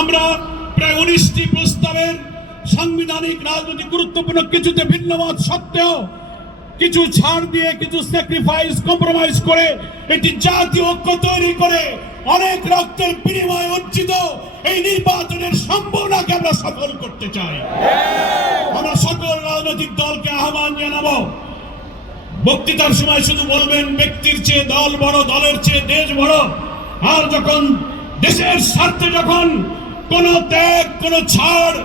আমরা প্রায় 19টি প্রস্তাবের সাংবিধানিক রাজনৈতিক গুরুত্বপূর্ণ কিছুতে ভিন্নমত সত্ত্বেও কিছু ছাড় দিয়ে কিছু স্যাক্রিফাইস কম্প্রোমাইজ করে একটি জাতীয় ঐক্য তৈরি করে অনেক রক্তের বিনিময়ে অর্জিত এই নির্বাচনের সম্ভাবনাকে আমরা সফল করতে চাই। আমরা সকল রাজনৈতিক দলকে আহ্বান জানাবো, বক্তৃতার সময় শুধু বলবেন ব্যক্তির চেয়ে দল বড়, দলের চেয়ে দেশ বড়, আর যখন দেশের স্বার্থে যখন কোনো ত্যাগ, কোনো ছাড়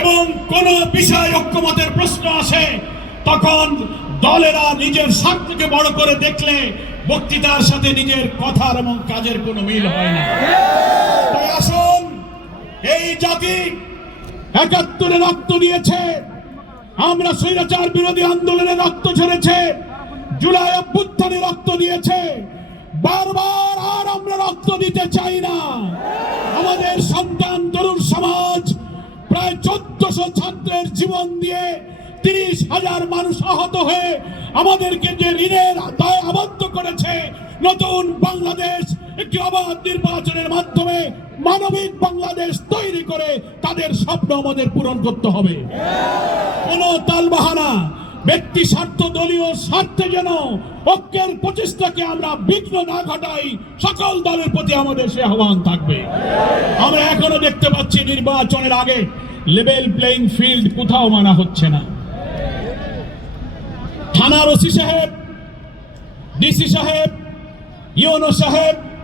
এবং কোনো বিষয় ঐক্যমতের প্রশ্ন আসে, তখন দলেরা নিজের স্বার্থকে বড় করে দেখলে বক্তৃতার সাথে নিজের কথার এবং কাজের কোনো মিল হয় না। তাই আসুন, এই জাতি ৭১-এ রক্ত দিয়েছে, আমরা স্বৈরাচার বিরোধী আন্দোলনে রক্ত ঝরেছে, জুলাই অভ্যুত্থানে রক্ত দিয়েছে, বারবার আর আমরা রক্ত দিতে চাই না। আমাদের সন্তান তরুণ সমাজ প্রায় ১৪০০ ছাত্রের জীবন দিয়ে ৩০,০০০ মানুষ আহত হয়ে আমাদেরকে যে ঋণের দায় আবদ্ধ করেছে, নতুন বাংলাদেশ একটি অবাধ নির্বাচনের মাধ্যমে মানবিক বাংলাদেশ তৈরি করে তাদের স্বপ্ন আমাদের পূরণ করতে হবে। কোন তালবাহানা, ব্যক্তি স্বার্থ, দলীয় স্বার্থে যেন ঐক্যের প্রচেষ্টাকে আমরা বিঘ্ন না ঘটাই, সকল দলের প্রতি আমাদের সে আহ্বান থাকবে। আমরা এখনো দেখতে পাচ্ছি নির্বাচনের আগে লেভেল প্লেইং ফিল্ড কোথাও মানা হচ্ছে না। থানার ওসি সাহেব, ডিসি সাহেব, ইউনো সাহেব